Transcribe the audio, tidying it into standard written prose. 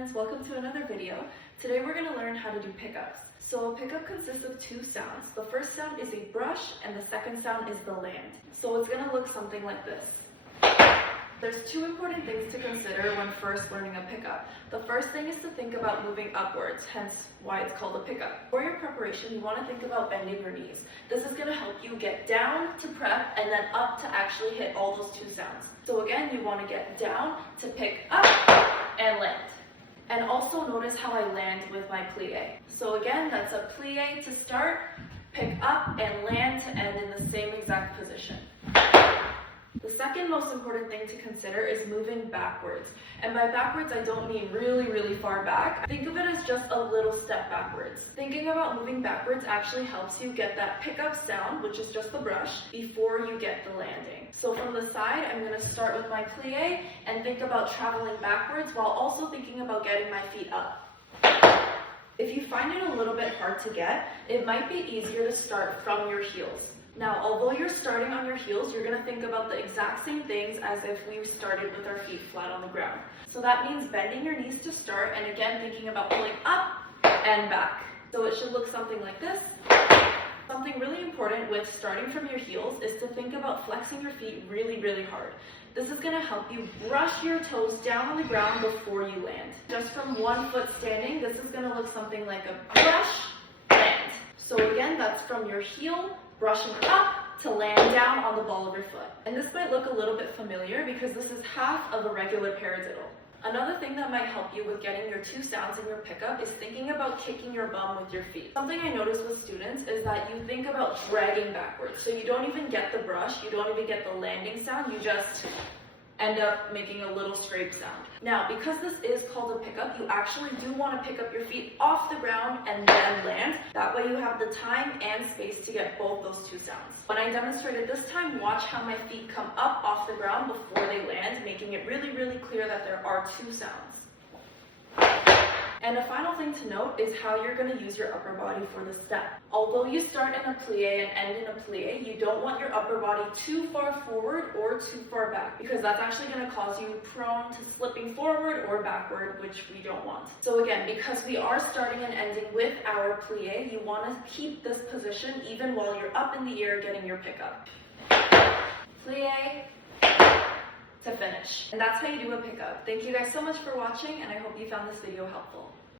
friends, welcome to another video. Today we're going to learn how to do pickups. So a pickup consists of two sounds. The first sound is a brush and the second sound is the land. So it's going to look something like this. There's two important things to consider when first learning a pickup. The first thing is to think about moving upwards, hence why it's called a pickup. For your preparation, you want to think about bending your knees. This is going to help you get down to prep and then up to actually hit all those two sounds. So again, you want to get down to pick up and land. And also notice how I land with my plie. So again, that's a plie to start, pick up and land to end in the same exact position. The second most important thing to consider is moving backwards. And by backwards, I don't mean really far back. Think of it as just a little step backwards. Thinking about moving backwards actually helps you get that pickup sound, which is just the brush, before you get the landing. So from the side, I'm going to start with my plie and think about traveling backwards while also thinking about getting my feet up. If you find it a little bit hard to get, it might be easier to start from your heels. Now, although you're starting on your heels, you're going to think about the exact same things as if we started with our feet flat on the ground. So that means bending your knees to start, and again, thinking about pulling up and back. So it should look something like this. Something really important with starting from your heels is to think about flexing your feet really hard. This is going to help you brush your toes down on the ground before you land. Just from one foot standing, this is going to look something like a brush, land. So again, that's from your heel, brushing up to land down on the ball of your foot. And this might look a little bit familiar because this is half of a regular paradiddle. Another thing that might help you with getting your two sounds in your pickup is thinking about kicking your bum with your feet. Something I notice with students is that you think about dragging backwards. So you don't even get the brush, you don't even get the landing sound, you just end up making a little scrape sound. Now, because this is called a pickup, you actually do want to pick up your feet off the ground and then land. That way you have the time and space to get both those two sounds. When I demonstrate it this time, watch how my feet come up off the ground before they land, making it really clear that there are two sounds. And a final thing to note is how you're going to use your upper body for the step. Although you start in a plie and end in a plie, you don't want your upper body too far forward or too far back, because that's actually going to cause you prone to slipping forward or backward, which we don't want. So again, because we are starting and ending with our plie, you want to keep this position even while you're up in the air getting your pickup. Plie to finish. And that's how you do a pickup. Thank you guys so much for watching, and I hope you found this video helpful.